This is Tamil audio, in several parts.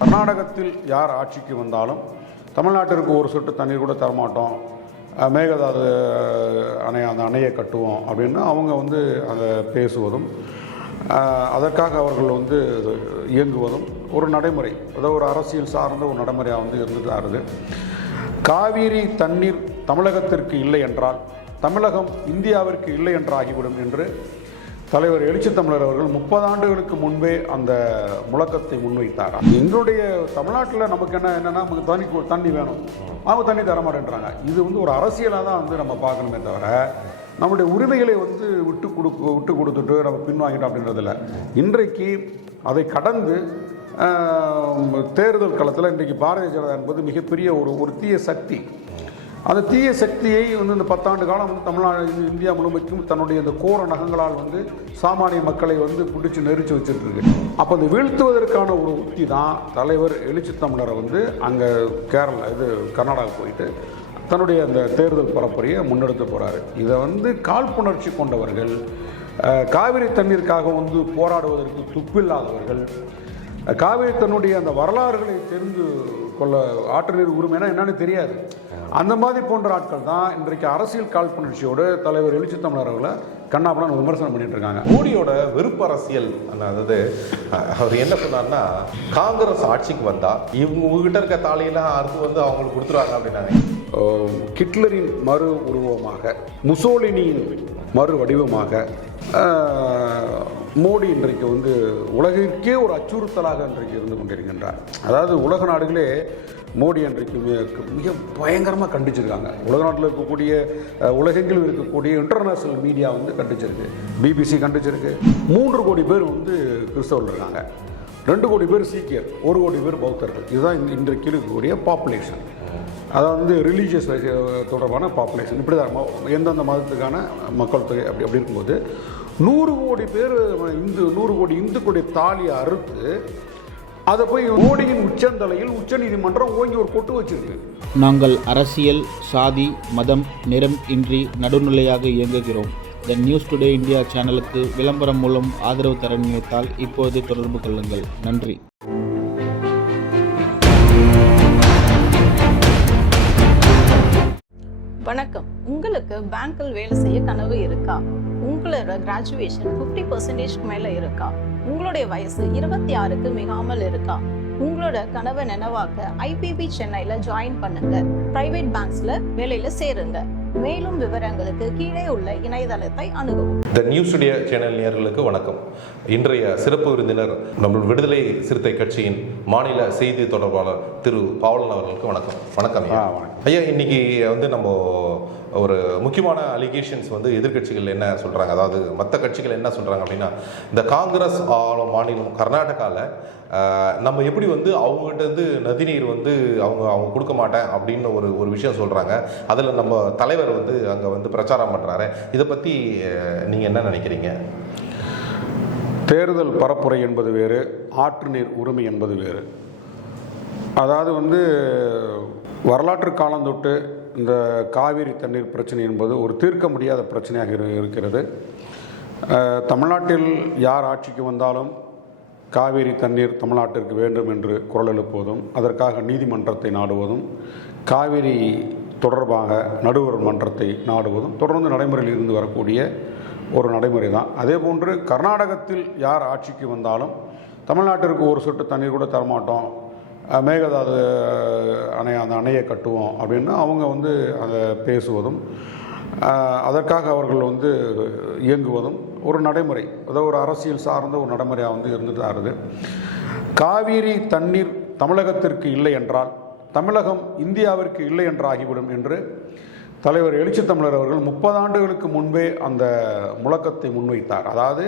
கர்நாடகத்தில் யார் ஆட்சிக்கு வந்தாலும் தமிழ்நாட்டிற்கு ஒரு சொட்டு தண்ணீர் கூட தரமாட்டோம், மேகதாது அந்த அணையை கட்டுவோம் அப்படின்னு அவங்க அதை பேசுவதும் அதற்காக அவர்கள் இயங்குவதும் ஒரு நடைமுறை, அதாவது ஒரு அரசியல் சார்ந்த ஒரு நடைமுறையாக இருந்துட்டு ஆறுது. காவிரி தண்ணீர் தமிழகத்திற்கு இல்லை என்றால் தமிழகம் இந்தியாவிற்கு இல்லை என்றாகிவிடும் என்று தலைவர் எழுச்சி தமிழர் அவர்கள் 30 ஆண்டுகளுக்கு முன்பே அந்த முழக்கத்தை முன்வைத்தார். எங்களுடைய தமிழ்நாட்டில் நமக்கு என்னென்னா நமக்கு தண்ணி வேணும், அவங்க தண்ணி தர மாட்டேன்றாங்க. இது ஒரு அரசியலாக தான் நம்ம பார்க்கணுமே தவிர நம்முடைய உரிமைகளை விட்டு கொடுத்துட்டு நம்ம பின்வாங்கிட்டோம் அப்படின்றதில்ல. இன்றைக்கு அதை கடந்து தேர்தல் களத்தில் இன்றைக்கு பாரதிய ஜனதா என்பது மிகப்பெரிய ஒரு தீய சக்தி. அந்த தீய சக்தியை இந்த 10 ஆண்டு காலம் தமிழ்நாடு இந்தியா முழுமைக்கும் தன்னுடைய இந்த கோர நகங்களால் சாமானிய மக்களை பிடிச்சி நெரிச்சு வச்சுருக்கு. அப்போ அந்த வீழ்த்துவதற்கான ஒரு உத்தி தான் தலைவர் எழுச்சி தமிழரை அங்கே கர்நாடகா போயிட்டு தன்னுடைய அந்த தேர்தல் பரப்புரையை முன்னெடுத்து போகிறாரு. இதை காழ்ப்புணர்ச்சி கொண்டவர்கள், காவிரி தண்ணீருக்காக போராடுவதற்கு துப்பில்லாதவர்கள், காவிரி தன்னுடைய அந்த வரலாறுகளை தெரிந்து கொள்ள ஆற்று நீர் உரிமைனா என்னன்னு தெரியாது, அந்த மாதிரி போன்ற ஆட்கள் தான் இன்றைக்கு அரசியல் காழ்ப்புணர்ச்சியோடு தலைவர் எழுச்சி தமிழர் அவர்களை கண்ணாபுரம் விமர்சனம் பண்ணிட்டு இருக்காங்க. மோடியோட வெறுப்பு அரசியல், அதாவது அவர் என்ன சொன்னார்னா, காங்கிரஸ் ஆட்சிக்கு வந்தா உங்ககிட்ட இருக்க தாலியெல்லாம் அறுத்து அவங்களுக்கு கொடுத்துருவாங்க அப்படின்னாங்க. ஹிட்லரின் மறு உருவமாக, முசோலினியின் மறு வடிவமாக மோடி இன்றைக்கு உலகிற்கே ஒரு அச்சுறுத்தலாக இன்றைக்கு இருந்து கொண்டிருக்கின்றார். அதாவது உலக நாடுகளே மோடி இன்றைக்கு மிக பயங்கரமாக கண்டிச்சிருக்காங்க. உலக நாட்டில் இருக்கக்கூடிய உலகெங்கிலும் இருக்கக்கூடிய இன்டர்நேஷ்னல் மீடியா கண்டிச்சிருக்கு, பிபிசி கண்டிச்சிருக்கு. 3 கோடி பேர் கிறிஸ்தவர்கள் இருக்காங்க, 2 கோடி பேர் சீக்கியர், 1 கோடி பேர் பௌத்தர்கள். இதுதான் இன்றைக்கு இருக்கக்கூடிய பாப்புலேஷன். அதாவது ரிலீஜியஸ் தொடர்பான பாப்புலேஷன். இப்படி தான் எந்தெந்த மதத்துக்கான மக்கள் தொகை அப்படி இருக்கும்போது 100 கோடி பேர் 100 கோடி இந்துக்களுடைய தாலியை அறுத்து அதை போய் மோடியின் உச்சந்தலையில் உச்ச நீதிமன்றம் ஓங்கி ஒரு கொட்டு வச்சிருக்கு. நாங்கள் அரசியல், சாதி, மதம், நிறம் இன்றி நடுநிலையாக இயங்குகிறோம். த நியூஸ் டுடே இந்தியா சேனலுக்கு விளம்பரம் மூலம் ஆதரவு தர நினைத்தால் இப்போது தொடர்பு கொள்ளுங்கள். நன்றி. வணக்கம். உங்களுக்கு பேங்க்கில் வேலை செய்ய கனவு இருக்கா? உங்களோட கிராஜுவேஷன் 50% மேல இருக்கா? உங்களுடைய வயசு 26க்கு மிகாமல் இருக்கா? உங்களோட கனவை நினைவாக்க IPB சென்னையில ஜாயின் பண்ணுங்க. பிரைவேட் பேங்க்ஸ்ல வேலையில சேருங்க. மேலும் விவரங்களுக்கு கீழே உள்ள இணையதளத்தை அணுகவும். த நியூஸ் டுடே சேனல் நேயர்களுக்கு வணக்கம். இன்றைய சிறப்பு விருந்தினர் நம்ம விடுதலை சிறுத்தை கட்சியின் மாநில செய்தி தொடர்பாளர் திரு பாவலன் அவர்களுக்கு வணக்கம். வணக்கம் ஐயா. இன்னைக்கு நம்ம ஒரு முக்கியமான அலிகேஷன்ஸ் எதிர்கட்சிகள் என்ன சொல்கிறாங்க, அதாவது மற்ற கட்சிகள் என்ன சொல்கிறாங்க அப்படின்னா, இந்த காங்கிரஸ் ஆளும் மாநிலம் கர்நாடகாவில் நம்ம எப்படி அவங்ககிட்ட நதிநீர் அவங்க கொடுக்க மாட்டேன் அப்படின்னு ஒரு விஷயம் சொல்கிறாங்க. அதில் நம்ம தலைவர் அங்கே பிரச்சாரம் பண்ணுறாரு. இதை பற்றி நீங்கள் என்ன நினைக்கிறீங்க? தேர்தல் பரப்புரை என்பது வேறு, ஆற்று நீர் உரிமை என்பது வேறு. அதாவது வரலாற்று காலம் தொட்டு இந்த காவிரி தண்ணீர் பிரச்சனை என்பது ஒரு தீர்க்க முடியாத பிரச்சனையாக இருக்கிறது. தமிழ்நாட்டில் யார் ஆட்சிக்கு வந்தாலும் காவிரி தண்ணீர் தமிழ்நாட்டிற்கு வேண்டும் என்று குரல் எழுப்புவதும், அதற்காக நீதிமன்றத்தை நாடுவதும், காவிரி தொடர்பாக நடுவர் மன்றத்தை நாடுவதும் தொடர்ந்து நடைமுறையில் இருந்து வரக்கூடிய ஒரு நடைமுறை தான். அதே போன்று கர்நாடகத்தில் யார் ஆட்சிக்கு வந்தாலும் தமிழ்நாட்டிற்கு ஒரு சொட்டு தண்ணீர் கூட தரமாட்டோம், மேகதாது அந்த அணையை கட்டுவோம் அப்படின்னு அவங்க அதை பேசுவதும் அதற்காக அவர்கள் இயங்குவதும் ஒரு நடைமுறை, அதாவது ஒரு அரசியல் சார்ந்த ஒரு நடைமுறையாக இருந்துட்டு ஆறுது. காவிரி தண்ணீர் தமிழகத்திற்கு இல்லை என்றால் தமிழகம் இந்தியாவிற்கு இல்லை என்றாகிவிடும் என்று தலைவர் எழுச்சி தமிழர் அவர்கள் 30 ஆண்டுகளுக்கு முன்பே அந்த முழக்கத்தை முன்வைத்தார். அதாவது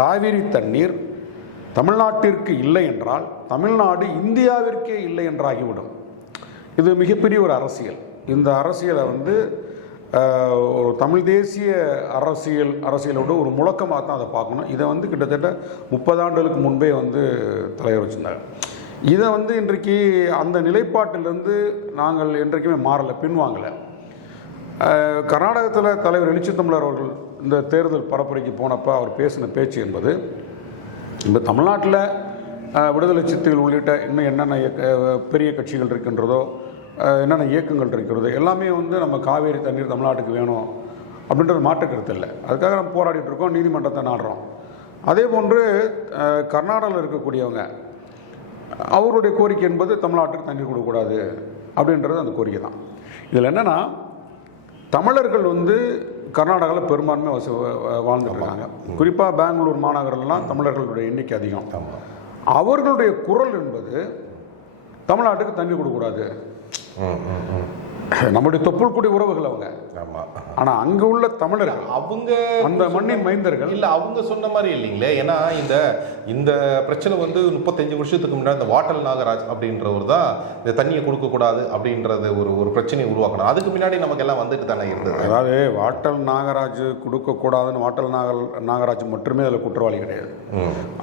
காவிரி தண்ணீர் தமிழ்நாட்டிற்கு இல்லை என்றால் தமிழ்நாடு இந்தியாவிற்கே இல்லை என்றாகிவிடும். இது மிகப்பெரிய ஒரு அரசியல். இந்த அரசியலை ஒரு தமிழ் தேசிய அரசியலோடு ஒரு முழக்கமாக தான் அதை பார்க்கணும். இதை கிட்டத்தட்ட 30 ஆண்டுகளுக்கு முன்பே தலைவர் வச்சுருந்தாங்க. இதை இன்றைக்கு அந்த நிலைப்பாட்டிலிருந்து நாங்கள் என்றைக்குமே மாறலை, பின்வாங்கலை. கர்நாடகத்தில் தலைவர் எழுச்சி தமிழர் அவர்கள் இந்த தேர்தல் பரப்புரைக்கு போனப்போ அவர் பேசின பேச்சு என்பது, இந்த தமிழ்நாட்டில் விடுதலை சிறுத்தைகள் உள்ளிட்ட இன்னும் என்னென்ன பெரிய கட்சிகள் இருக்கின்றதோ, என்னென்ன இயக்கங்கள் இருக்கிறதோ எல்லாமே வந்து நம்ம காவேரி தண்ணீர் தமிழ்நாட்டுக்கு வேணும் அப்படின்றது மாற்றுக்கருத்து இல்லை. அதுக்காக நம்ம போராடிட்டு இருக்கோம், நீதிமன்றத்தை நாடுறோம். அதே போன்று கர்நாடகாவில் இருக்கக்கூடியவங்க அவருடைய கோரிக்கை என்பது தமிழ்நாட்டுக்கு தண்ணீர் கொடுக்கக்கூடாது அப்படின்றது அந்த கோரிக்கை தான். இதில் என்னென்னா, தமிழர்கள் வந்து கர்நாடகாவில் பெரும்பான்மை வாழ்ந்துட்டு இருக்காங்க. குறிப்பாக பெங்களூர் மாநகரெல்லாம் தமிழர்களுடைய எண்ணிக்கை அதிகம். அவர்களுடைய குரல் என்பது தமிழ்நாட்டுக்கு தண்ணி கொடுக்கக்கூடாது. நம்முடைய தொப்புள் கூடிய உறவுகள் அவங்க. ஆனா அங்க உள்ள தமிழர்கள் அவங்க அந்த மண்ணின் மைந்தர்கள் இல்ல, அவங்க சொன்ன மாதிரி இல்லைங்களே. ஏன்னா இந்த பிரச்சனை வந்து 35 வருஷத்துக்கு முன்னாடி இந்த வாட்டல் நாகராஜ் அப்படின்றவர் தான் இந்த தண்ணியை கொடுக்க கூடாது அப்படின்றது ஒரு பிரச்சனையை உருவாக்கணும். அதுக்கு முன்னாடி நமக்கு எல்லாம் வந்துட்டு தானே இருந்தது. அதாவது வாட்டல் நாகராஜ் கொடுக்க கூடாதுன்னு வாட்டல் நாகராஜ் மட்டுமே அதில் குற்றவாளி கிடையாது.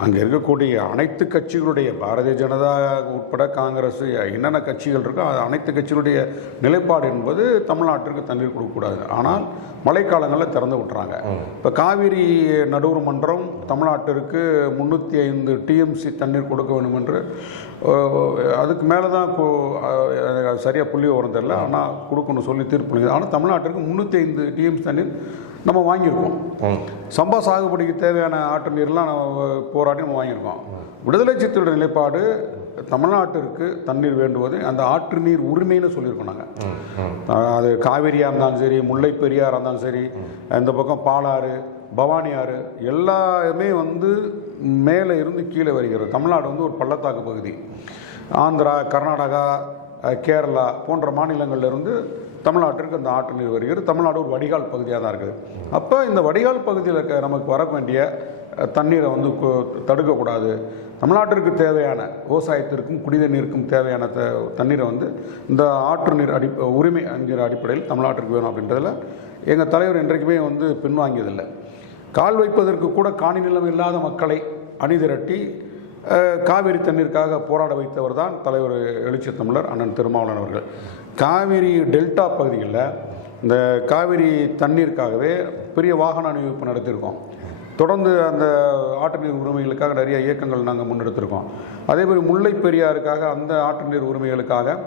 அங்க இருக்கக்கூடிய அனைத்து கட்சிகளுடைய, பாரதிய ஜனதா உட்பட காங்கிரஸ் என்னென்ன கட்சிகள் இருக்கோ அனைத்து கட்சிகளுடைய நிலைப்பாடு என்பது தமிழ்நாட்டிற்கு தண்ணீர் கொடுக்கக்கூடாது. ஆனால் மழைக்காலங்களில் திறந்து விட்டுறாங்க. இப்போ காவிரி நடுவர் மன்றம் தமிழ்நாட்டிற்கு 305 டிஎம்சி தண்ணீர் கொடுக்க வேண்டும் என்று, அதுக்கு மேலே தான் சரியாக புள்ளி விவரம் தெரியல, ஆனால் கொடுக்கணும் சொல்லி தீர்ப்பு. ஆனால் தமிழ்நாட்டிற்கு 305 டிஎம்சி தண்ணீர் நம்ம வாங்கியிருக்கோம். சம்பா சாகுபடிக்கு தேவையான ஆற்று நீர்லாம் நம்ம போராடி நம்ம வாங்கியிருக்கோம். விடுதலை சிறுத்தைகளுடைய நிலைப்பாடு தமிழ்நாட்டிற்கு தண்ணீர் வேண்டுவது அந்த ஆற்று நீர் உரிமைன்னு சொல்லியிருக்கோம் நாங்கள். அது காவிரியாக இருந்தாலும் சரி, முல்லை பெரியாராக இருந்தாலும் சரி, இந்த பக்கம் பாலாறு, பவானி ஆறு எல்லாமே வந்து மேலே இருந்து கீழே வருகிறது. தமிழ்நாடு வந்து ஒரு பள்ளத்தாக்கு பகுதி. ஆந்திரா, கர்நாடகா, கேரளா போன்ற மாநிலங்களிலிருந்து தமிழ்நாட்டிற்கு அந்த ஆற்று நீர் வருகிறது. தமிழ்நாடு ஒரு வடிகால் பகுதியாக தான் இருக்குது. அப்போ இந்த வடிகால் பகுதியில் நமக்கு வர வேண்டிய தண்ணீரை வந்து தடுக்கக்கூடாது. தமிழ்நாட்டிற்கு தேவையான விவசாயத்திற்கும் குடித நீருக்கும் தேவையான தண்ணீரை வந்து இந்த ஆற்று நீர் உரிமை என்கிற அடிப்படையில் தமிழ்நாட்டிற்கு வேணும் அப்படின்றதில் எங்கள் தலைவர் என்றைக்குமே வந்து பின்வாங்கியதில்லை. கால் வைப்பதற்கு கூட காணி நிலம் இல்லாத மக்களை அணிதிரட்டி காவிரி தண்ணீருக்காக போராட வைத்தவர் தான் தலைவர் எழுச்சி தமிழர் அண்ணன் திருமாவளவன் அவர்கள். காவிரி டெல்டா பகுதிகளில் இந்த காவிரி தண்ணீருக்காகவே பெரிய வாகன அணிவிப்பு நடத்தியிருக்கோம். தொடர்ந்து அந்த ஆற்று நீர் உரிமைகளுக்காக நிறைய இயக்கங்கள் நாங்கள் முன்னெடுத்திருக்கோம். அதேபோல் முல்லை பெரியாருக்காக அந்த ஆற்று நீர் உரிமைகளுக்காக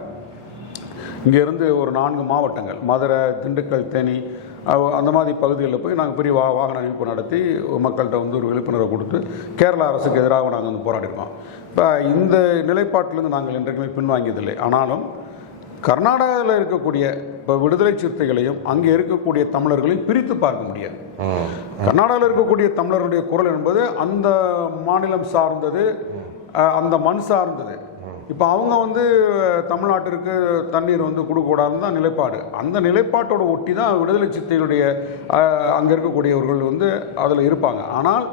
இங்கேருந்து ஒரு 4 மாவட்டங்கள், மதுரை, திண்டுக்கல், தேனி, அந்த மாதிரி பகுதிகளில் போய் நாங்கள் பெரிய வாகன அணிவிப்பு நடத்தி மக்கள்கிட்ட வந்து ஒரு விழிப்புணர்வை கொடுத்து கேரளா அரசுக்கு எதிராக நாங்கள் வந்து போராடிருக்கோம். இப்போ இந்த நிலைப்பாட்டிலேருந்து நாங்கள் என்றைக்குமே பின்வாங்கியதில்லை. ஆனாலும் கர்நாடகாவில் இருக்கக்கூடிய இப்போ விடுதலை சிறுத்தைகளையும் அங்கே இருக்கக்கூடிய தமிழர்களையும் பிரித்து பார்க்க முடியாது. கர்நாடகாவில் இருக்கக்கூடிய தமிழர்களுடைய குரல் என்பது அந்த மாநிலம் சார்ந்தது, அந்த மண் சார்ந்தது. இப்போ அவங்க வந்து தமிழ்நாட்டிற்கு தண்ணீர் வந்து கொடுக்கக்கூடாதுன்னு தான் நிலைப்பாடு. அந்த நிலைப்பாட்டோட ஒட்டி தான் விடுதலை சிறுத்தைகளுடைய அங்கே இருக்கக்கூடியவர்கள் வந்து அதில் இருப்பாங்க. ஆனால்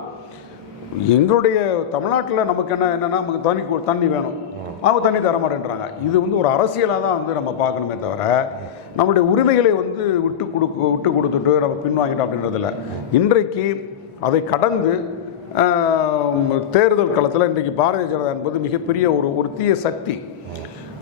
எங்களுடைய தமிழ்நாட்டில் நமக்கு என்னென்னா நமக்கு தண்ணி வேணும், அவங்க தண்ணி தர மாட்டேன்றாங்க. இது வந்து ஒரு அரசியலாக தான் வந்து நம்ம பார்க்கணுமே தவிர நம்முடைய உரிமைகளை வந்து விட்டு கொடுத்துட்டு நம்ம பின்வாங்கிட்டோம் அப்படின்றதில்ல. இன்றைக்கு அதை கடந்து தேர்தல் களத்தில் இன்றைக்கு பாரதிய ஜனதா என்பது மிகப்பெரிய ஒரு தீய சக்தி.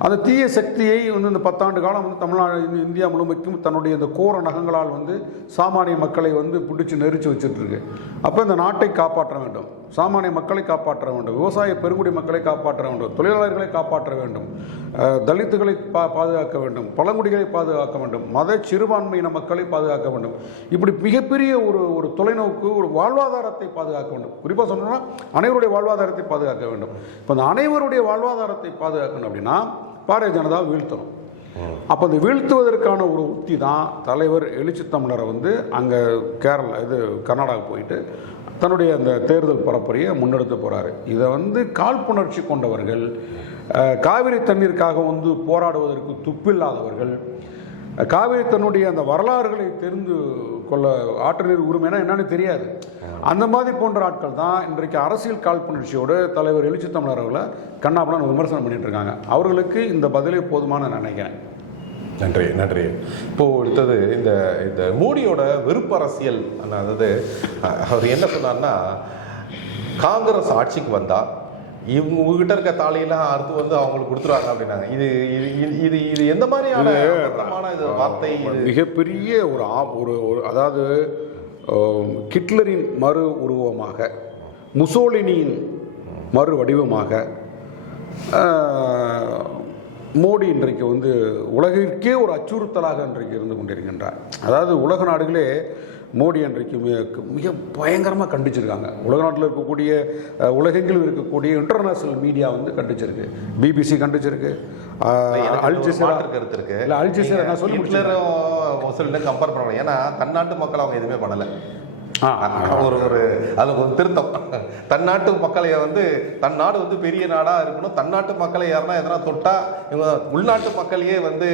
அந்த தீய சக்தியை வந்து இந்த 10 ஆண்டு காலம் வந்து தமிழ்நாடு, இந்தியா முழுமைக்கும் தன்னுடைய இந்த கோர நகங்களால் வந்து சாமானிய மக்களை வந்து பிடிச்சி நெரிச்சு வச்சுட்ருக்கு. அப்போ இந்த நாட்டை காப்பாற்ற வேண்டும், சாமானிய மக்களை காப்பாற்ற வேண்டும், விவசாய பெருங்குடி மக்களை காப்பாற்ற வேண்டும், தொழிலாளர்களை காப்பாற்ற வேண்டும், தலித்துகளை பாதுகாக்க வேண்டும், பழங்குடிகளை பாதுகாக்க வேண்டும், மத சிறுபான்மையின மக்களை பாதுகாக்க வேண்டும். இப்படி மிகப்பெரிய ஒரு தொலைநோக்கு, ஒரு வாழ்வாதாரத்தை பாதுகாக்க வேண்டும். குறிப்பாக சொன்னோம்னா அனைவருடைய வாழ்வாதாரத்தை பாதுகாக்க வேண்டும். இப்போ இந்த அனைவருடைய வாழ்வாதாரத்தை பாதுகாக்கணும் அப்படின்னா பாரதிய ஜனதா வீழ்த்தணும். அப்போ அந்த வீழ்த்துவதற்கான ஒரு உத்தி தான் தலைவர் எழுச்சி தமிழரை வந்து அங்கே கர்நாடகா போயிட்டு தன்னுடைய அந்த தேர்தல் பரப்புரையை முன்னெடுத்து போகிறாரு. இதை வந்து காழ்ப்புணர்ச்சி கொண்டவர்கள், காவிரி தண்ணீருக்காக வந்து போராடுவதற்கு துப்பில்லாதவர்கள், காவிரி தன்னுடைய அந்த வரலாறுகளை தெரிந்து கொள்ள, ஆற்று நீர் உரிமைனா என்னன்னு தெரியாது, அந்த மாதிரி போன்ற ஆட்கள் தான் இன்றைக்கு அரசியல் காழ்ப்புணர்ச்சியோடு தலைவர் எழுச்சி தமிழர் அவர்களை கண்ணாபுரம் விமர்சனம் பண்ணிட்டு இருக்காங்க. அவர்களுக்கு இந்த பதிலே போதுமான நினைக்கிறேன். நன்றி நன்றி. இப்போ அடுத்தது இந்த மோடியோட வெறுப்பு அரசியல், அதாவது அவர் என்ன சொன்னார்னா, காங்கிரஸ் ஆட்சிக்கு வந்தா இவங்க உங்ககிட்ட இருக்க தாலியெல்லாம் அறுத்து வந்து அவங்களுக்கு கொடுத்துருவாங்க அப்படின்னாங்க. இது இது இது எந்த மாதிரியான வார்த்தை? மிகப்பெரிய ஒரு அதாவது ஹிட்லரின் மறு உருவமாக, முசோலினியின் மறு வடிவமாக மோடி இன்றைக்கு வந்து உலகிற்கே ஒரு அச்சுறுத்தலாக இன்றைக்கு இருந்து கொண்டிருக்கின்றார். அதாவது உலக நாடுகளே மோடி இன்றைக்கு மிக பயங்கரமாக கண்டிச்சிருக்காங்க. உலக நாட்டில் இருக்கக்கூடிய உலகெங்கிலும் இருக்கக்கூடிய இன்டர்நேஷனல் மீடியா வந்து கண்டிச்சிருக்கு. பிபிசி கண்டிச்சிருக்கு, அல் ஜசீரா கருத்து இருக்கு. இல்லை அல் ஜசீரா நான் சொல்லி ஹிட்லரும் கம்பேர் பண்ணலாம். ஏன்னா தன்னாட்டு மக்கள் அவங்க எதுவுமே பண்ணலை. ஒரு அது ஒரு திருத்தம். தன்னாட்டு மக்களை வந்து தன் நாடு வந்து பெரிய நாடா இருக்கணும், தன்னாட்டு மக்களை யாருன்னா எதனா தொட்டா இவங்க உள்நாட்டு மக்களையே வந்து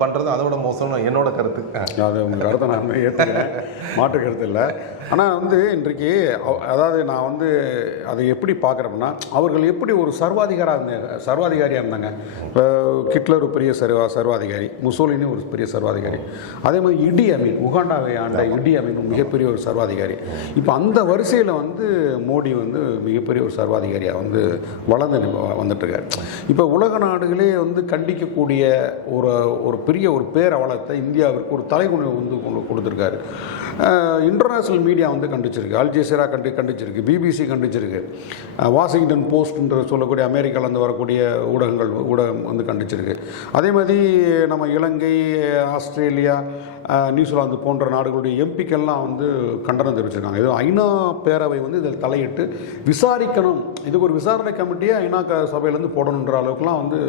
பண்றது அதோட மோசம்னு என்னோட கருத்து. அது உங்கள் கருத்தை நான் ஏற்றுக்கிறேன், மாற்று கருத்து இல்லை. ஆனால் வந்து இன்றைக்கு அதாவது நான் வந்து அதை எப்படி பார்க்குறேன்னா, அவர்கள் எப்படி ஒரு சர்வாதிகாரியாக இருந்தாங்க. இப்போ ஹிட்லர் ஒரு பெரிய சர்வாதிகாரி, முசோலினி ஒரு பெரிய சர்வாதிகாரி, அதே மாதிரி இடி அமீன் உகாண்டாவை ஆண்ட இடி அமீன் மிகப்பெரிய ஒரு சர்வாதிகாரி. இப்போ அந்த வரிசையில் வந்து மோடி வந்து மிகப்பெரிய ஒரு சர்வாதிகாரியாக வந்து வளர்ந்து வந்துட்டுருக்கார். இப்போ உலக நாடுகளே வந்து கண்டிக்கக்கூடிய ஒரு பெரிய ஒரு பேரவலத்தை இந்தியாவிற்கு ஒரு தலைகுணம் வந்து கொடுத்துருக்காரு. இன்டர்நேஷ்னல் மீடியா வந்து கண்டிச்சிருக்கு, அல் ஜசீரா கண்டிச்சிருக்கு, பிபிசி கண்டிச்சிருக்கு, வாஷிங்டன் போஸ்ட் என்று சொல்லக்கூடிய அமெரிக்காவிலேருந்து வரக்கூடிய ஊடகம் வந்து கண்டிச்சிருக்கு. அதே மாதிரி நம்ம இலங்கை, ஆஸ்திரேலியா, நியூசிலாந்து போன்ற நாடுகளுடைய எம்பிக்கெல்லாம் வந்து கண்டனம் தெரிவிச்சிருக்காங்க. இது ஐநா பேரவை வந்து இதில் தலையிட்டு விசாரிக்கணும், இதுக்கு ஒரு விசாரணை கமிட்டியை ஐநா சபையிலேருந்து போடணுன்ற அளவுக்குலாம் வந்து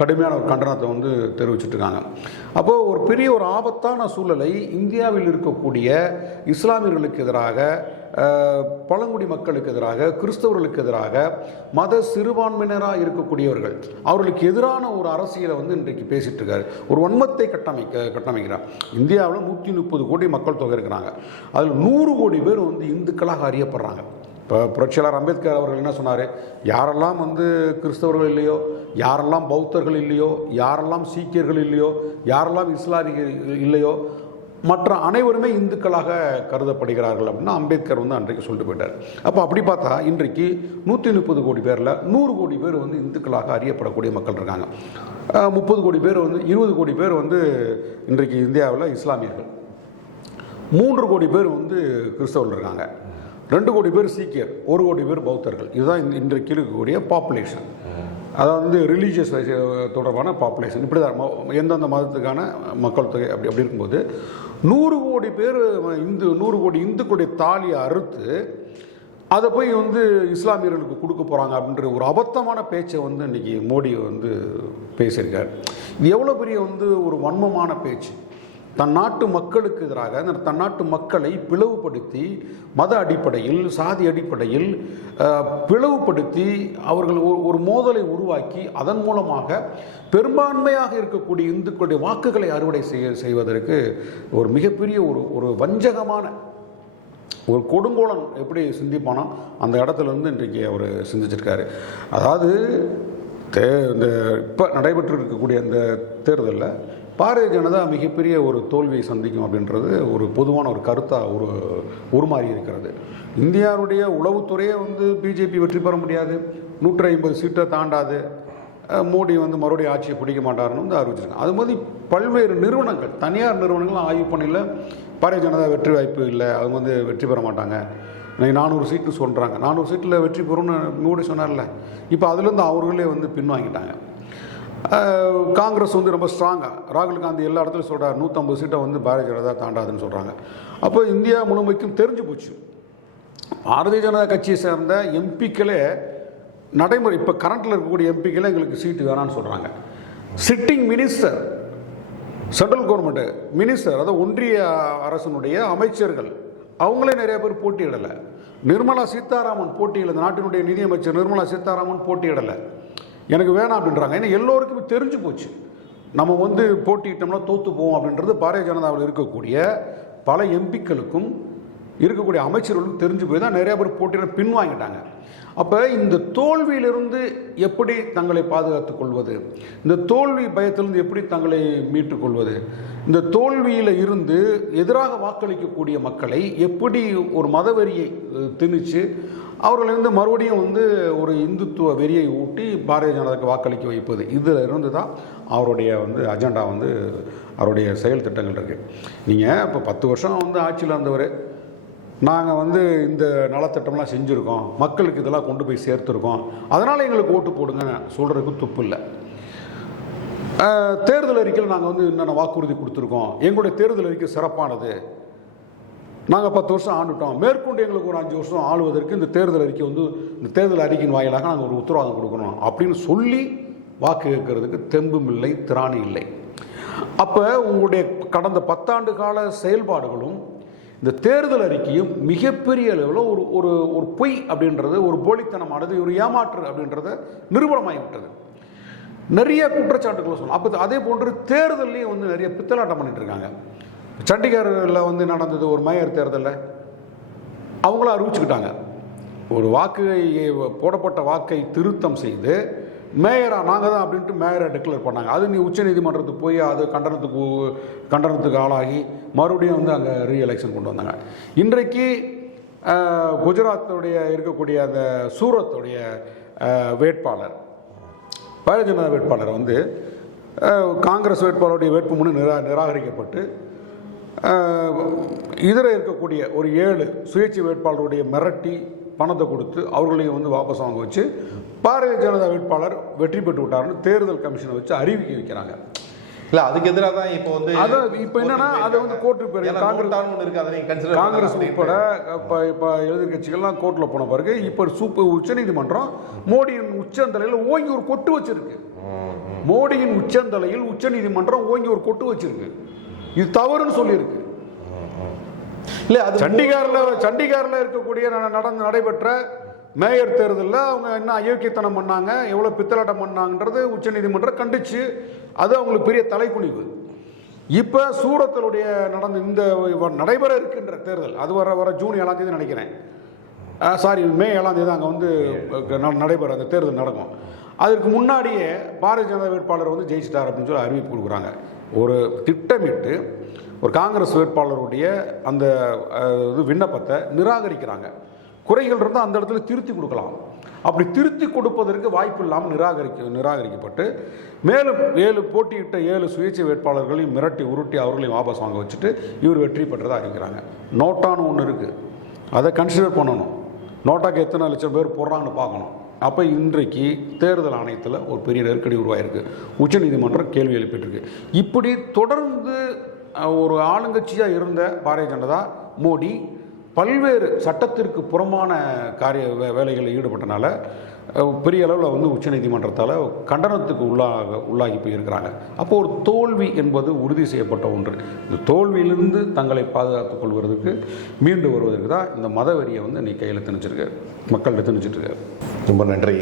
கடுமையான ஒரு கண்டனத்தை வந்து தெரிவிச்சிட்ருக்காங்க. அப்போது ஒரு பெரிய ஒரு ஆபத்தான சூழலை இந்தியாவில் இருக்கக்கூடிய இஸ்லாமியர்களுக்கு எதிராக, பழங்குடி மக்களுக்கு எதிராக, கிறிஸ்தவர்களுக்கு எதிராக, மத சிறுபான்மையினராக இருக்கக்கூடியவர்கள் அவர்களுக்கு எதிரான ஒரு அரசியலை வந்து இன்றைக்கு பேசிகிட்டு இருக்காரு. ஒரு வன்மத்தை கட்டமைக்கிறார். இந்தியாவில் 130 கோடி மக்கள் தொகை இருக்கிறாங்க. அதில் 100 கோடி பேர் வந்து இந்துக்களாக அறியப்படுறாங்க. இப்போ புரட்சியாளர் அம்பேத்கர் அவர்கள் என்ன சொன்னார்? யாரெல்லாம் வந்து கிறிஸ்தவர்கள் இல்லையோ, யாரெல்லாம் பௌத்தர்கள் இல்லையோ, யாரெல்லாம் சீக்கியர்கள் இல்லையோ, யாரெல்லாம் இஸ்லாமியர்கள் இல்லையோ, மற்ற அனைவருமே இந்துக்களாக கருதப்படுகிறார்கள் அப்படின்னு அம்பேத்கர் வந்து அன்றைக்கு சொல்லிட்டு போயிட்டார். அப்போ அப்படி பார்த்தா இன்றைக்கு 130 கோடி பேரில் 100 கோடி பேர் வந்து இந்துக்களாக அறியப்படக்கூடிய மக்கள் இருக்காங்க. 30 கோடி பேர் வந்து 20 கோடி பேர் வந்து இன்றைக்கு இந்தியாவில் இஸ்லாமியர்கள், 3 கோடி பேர் வந்து கிறிஸ்தவர்கள் இருக்காங்க, 2 கோடி பேர் சீக்கியர், 1 கோடி பேர் பௌத்தர்கள். இதுதான் இன்றைக்கு இருக்கக்கூடிய பாப்புலேஷன். அதாவது வந்து ரிலீஜியஸ் தொடர்பான பாப்புலேஷன். இப்படி தான் எந்தெந்த மதத்துக்கான மக்கள் தொகை அப்படி இருக்கும்போது 100 கோடி பேர் 100 கோடி இந்துக்களுடைய தாலியை அறுத்து அதை போய் வந்து இஸ்லாமியர்களுக்கு கொடுக்க போகிறாங்க அப்படின்ற ஒரு அபத்தமான பேச்சை வந்து இன்றைக்கி மோடி வந்து பேசியிருக்கார். இது எவ்வளோ பெரிய வந்து ஒரு வன்மமான பேச்சு. தன் நாட்டு மக்களுக்கு எதிராக தன் நாட்டு மக்களை பிளவுபடுத்தி, மத அடிப்படையில், சாதி அடிப்படையில் பிளவுபடுத்தி அவர்கள் ஒரு மோதலை உருவாக்கி அதன் மூலமாக பெரும்பான்மையாக இருக்கக்கூடிய இந்துக்களுடைய வாக்குகளை அறுவடை செய்வதற்கு ஒரு மிகப்பெரிய ஒரு வஞ்சகமான ஒரு கொடுங்கோலன் எப்படி சிந்திப்பானோ அந்த இடத்துல இருந்து இன்றைக்கு அவர் சிந்திச்சிருக்காரு. அதாவது இந்த இப்போ நடைபெற்று இருக்கக்கூடிய அந்த தேர்தலில் பாரதிய ஜனதா மிகப்பெரிய ஒரு தோல்வியை சந்திக்கும் அப்படின்றது ஒரு பொதுவான ஒரு கருத்தாக உருமாறி இருக்கிறது. இந்தியாவுடைய உளவுத்துறையே வந்து பிஜேபி வெற்றி பெற முடியாது, 150 சீட்டை தாண்டாது, மோடி வந்து மறுபடியும் ஆட்சியை பிடிக்க மாட்டாருன்னு வந்து அறிவிச்சிருக்காங்க. அது மாதிரி பல்வேறு நிறுவனங்கள், தனியார் நிறுவனங்கள் ஆய்வு பண்ணல பாரதிய ஜனதா வெற்றி வாய்ப்பு இல்லை, அவங்க வந்து வெற்றி பெற மாட்டாங்க. 400 சீட்டு சொல்கிறாங்க, 400 சீட்டில் வெற்றி பெறும்னு மோடி சொன்னார்ல, இப்போ அதுலேருந்து அவர்களே வந்து பின்வாங்கிட்டாங்க. காங்கிரஸ் வந்து ரொம்ப ஸ்ட்ராங்காக, ராகுல் காந்தி எல்லா இடத்துலையும் சொல்கிறார் 150 சீட்டை வந்து பாரதிய ஜனதா தாண்டாதுன்னு சொல்கிறாங்க. அப்போ இந்தியா முழுமைக்கும் தெரிஞ்சு போச்சு பாரதிய ஜனதா கட்சியை சேர்ந்த எம்பிக்களே நடைமுறை இப்போ கரண்ட்டில் இருக்கக்கூடிய எம்பிக்களே எங்களுக்கு சீட்டு வேணான்னு சொல்கிறாங்க. Sitting minister, central government minister, அதாவது ஒன்றிய அரசனுடைய அமைச்சர்கள் அவங்களே நிறைய பேர் போட்டியிடலை. நிர்மலா சீதாராமன் போட்டியிடலை, நாட்டினுடைய நிதியமைச்சர் நிர்மலா சீதாராமன் போட்டியிடலை, எனக்கு வேணாம் அப்படின்றாங்க. ஏன்னா எல்லோருக்குமே தெரிஞ்சு போச்சு நம்ம வந்து போட்டியிட்டோம்னா தோற்று போவோம் அப்படின்றது பாரதிய ஜனதாவில் இருக்கக்கூடிய பல எம்பிக்களுக்கும் இருக்கக்கூடிய அமைச்சர்களுக்கும் தெரிஞ்சு போய் தான் நிறைய பேர் போட்டியிட பின்வாங்கிட்டாங்க. அப்போ இந்த தோல்வியிலிருந்து எப்படி தங்களை பாதுகாத்துக் கொள்வது, இந்த தோல்வி பயத்திலிருந்து எப்படி தங்களை மீட்டுக்கொள்வது, இந்த தோல்வியில் இருந்து எதிராக வாக்களிக்கக்கூடிய மக்களை எப்படி ஒரு மதவெறியை திணிச்சு அவர்கள் வந்து மறுபடியும் வந்து ஒரு இந்துத்துவ வெறியை ஊட்டி பாரதிய ஜனதாவுக்கு வாக்களிக்க வைப்பது, இதில் இருந்து தான் அவருடைய வந்து அஜெண்டா வந்து அவருடைய செயல் திட்டங்கள் இருக்குது. நீங்கள் இப்போ 10 வருஷம் வந்து ஆட்சியில் இருந்தவர் நாங்கள் வந்து இந்த நலத்திட்டம்லாம் செஞ்சுருக்கோம், மக்களுக்கு இதெல்லாம் கொண்டு போய் சேர்த்துருக்கோம், அதனால் எங்களுக்கு ஓட்டு போடுங்க சொல்கிறதுக்கு துப்பு இல்லை. தேர்தல் அறிக்கையில் நாங்கள் வந்து என்னென்ன வாக்குறுதி கொடுத்துருக்கோம், எங்களுடைய தேர்தல் அறிக்கை சிறப்பானது, நாங்கள் 10 வருஷம் ஆண்டுட்டோம், மேற்கொண்டு எங்களுக்கு ஒரு 5 வருஷம் ஆளுவதற்கு இந்த தேர்தல் அறிக்கை வந்து இந்த தேர்தல் அறிக்கையின் வாயிலாக நாங்கள் ஒரு உத்தரவாதம் கொடுக்கணும் அப்படின்னு சொல்லி வாக்கு கேட்கறதுக்கு தெம்பும் இல்லை, திராணி இல்லை. அப்போ உங்களுடைய கடந்த 10 ஆண்டு கால செயல்பாடுகளும் இந்த தேர்தல் அறிக்கையும் மிகப்பெரிய அளவில் ஒரு ஒரு ஒரு பொய் அப்படின்றது, ஒரு போலித்தனமானது, ஒரு ஏமாற்று அப்படின்றத நிரூபணமாகிவிட்டது. நிறைய குற்றச்சாட்டுகளை சொல்லலாம். அப்போ அதே போன்று தேர்தலையும் வந்து நிறைய பித்தலாட்டம் பண்ணிட்டு இருக்காங்க. சண்டிகரில் வந்து நடந்தது ஒரு மேயர் தேர்தலில் அவங்களும் அறிவிச்சுக்கிட்டாங்க, ஒரு போடப்பட்ட வாக்கை திருத்தம் செய்து மேயராக நாங்கள் தான் அப்படின்ட்டு மேயரை டிக்ளேர் பண்ணாங்க. அது நீ உச்சநீதிமன்றத்துக்கு போய் அது கண்டனத்துக்கு ஆளாகி மறுபடியும் வந்து அங்கே ரீஎலெக்ஷன் கொண்டு வந்தாங்க. இன்றைக்கு குஜராத்துடைய இருக்கக்கூடிய அந்த சூரத்துடைய வேட்பாளர், பாரதிய ஜனதா வேட்பாளர் வந்து காங்கிரஸ் வேட்பாளருடைய வேட்புமனு நிராகரிக்கப்பட்டு இதர இருக்கக்கூடிய ஒரு 7 சுயேட்சை வேட்பாளருடைய மிரட்டி பணத்தை கொடுத்து அவர்களையும் வந்து வாபஸ் வாங்க வச்சு பாரதிய ஜனதா வேட்பாளர் வெற்றி பெற்று விட்டார்னு தேர்தல் கமிஷனை வச்சு அறிவிக்க வைக்கிறாங்க. இல்லை, அதுக்கு எதிராக தான் இப்போ வந்து இப்போ என்னன்னா அதை வந்து கோர்ட்டுக்கு போயிருக்கு. காங்கிரஸ் உட்பட இப்போ எதிர்கட்சிகள்லாம் கோர்ட்டில் போன பிறகு இப்போ உச்சநீதிமன்றம் மோடியின் உச்சந்தலையில் ஓங்கி ஒரு கொட்டு வச்சிருக்கு. மோடியின் உச்சந்தலையில் உச்சநீதிமன்றம் ஓங்கி ஒரு கொட்டு வச்சிருக்கு. இது தவறுன்னு சொல்லியிருக்கு. இல்லை, அது சண்டிகரில் இருக்கக்கூடிய நடைபெற்ற மேயர் தேர்தலில் அவங்க என்ன அயோக்கியத்தனம் பண்ணாங்க, எவ்வளோ பித்தலாட்டம் பண்ணாங்கன்றது உச்சநீதிமன்றம் கண்டிச்சு, அது அவங்களுக்கு பெரிய தலைக்குனிவு. இப்போ சூரத்தினுடைய இந்த நடைபெற இருக்கின்ற தேர்தல், அது வர ஜூன் 7ஆம் தேதி நினைக்கிறேன், மே 7ஆம் தேதி அங்கே வந்து நடைபெற அந்த தேர்தல் நடக்கும். அதுக்கு முன்னாடியே பாரதிய ஜனதா வேட்பாளர் வந்து ஜெயிச்சிட்டார் அப்படின்னு சொல்லி அறிவிப்பு கொடுக்குறாங்க. ஒரு திட்டமிட்டு ஒரு காங்கிரஸ் வேட்பாளருடைய அந்த விண்ணப்பத்தை நிராகரிக்கிறாங்க. குறைகள் இருந்தால் அந்த இடத்துல திருத்தி கொடுக்கலாம். அப்படி திருத்தி கொடுப்பதற்கு வாய்ப்பு இல்லாமல் நிராகரிக்கப்பட்டு மேலும் 7 போட்டியிட்ட 7 சுயேட்சை வேட்பாளர்களையும் மிரட்டி உருட்டி அவர்களையும் வாபஸ் வாங்க வச்சுட்டு இவர் வெற்றி பெற்றதாக அறிவிக்கிறாங்க. நோட்டான்னு ஒன்று இருக்குது, அதை கன்சிடர் பண்ணணும். நோட்டாக்கு எத்தனை லட்சம் பேர் போடுறாங்கன்னு பார்க்கணும். அப்போ இன்றைக்கு தேர்தல் ஆணையத்தில் ஒரு பெரிய நெருக்கடி உருவாயிருக்கு. உச்சநீதிமன்றம் கேள்வி எழுப்பிட்டுருக்கு. இப்படி தொடர்ந்து ஒரு ஆளுங்கட்சியாக இருந்த பாரதிய ஜனதா, மோடி பல்வேறு சட்டத்திற்கு புறமான வேலைகளில் ஈடுபட்டனால பெரிய அளவில் வந்து உச்சநீதிமன்றத்தால் கண்டனத்துக்கு உள்ளாகி போயிருக்கிறாங்க. அப்போது ஒரு தோல்வி என்பது உறுதி செய்யப்பட்ட ஒன்று. இந்த தோல்வியிலிருந்து தங்களை பாதுகாத்துக் கொள்வதற்கு மீண்டு வருவதற்கு தான் இந்த மதவெறியை வந்து இன்னைக்கு கையில் திணிச்சிருக்கு, மக்கள்கிட்ட திணிச்சிட்டு இருக்காரு. ரொம்ப நன்றி.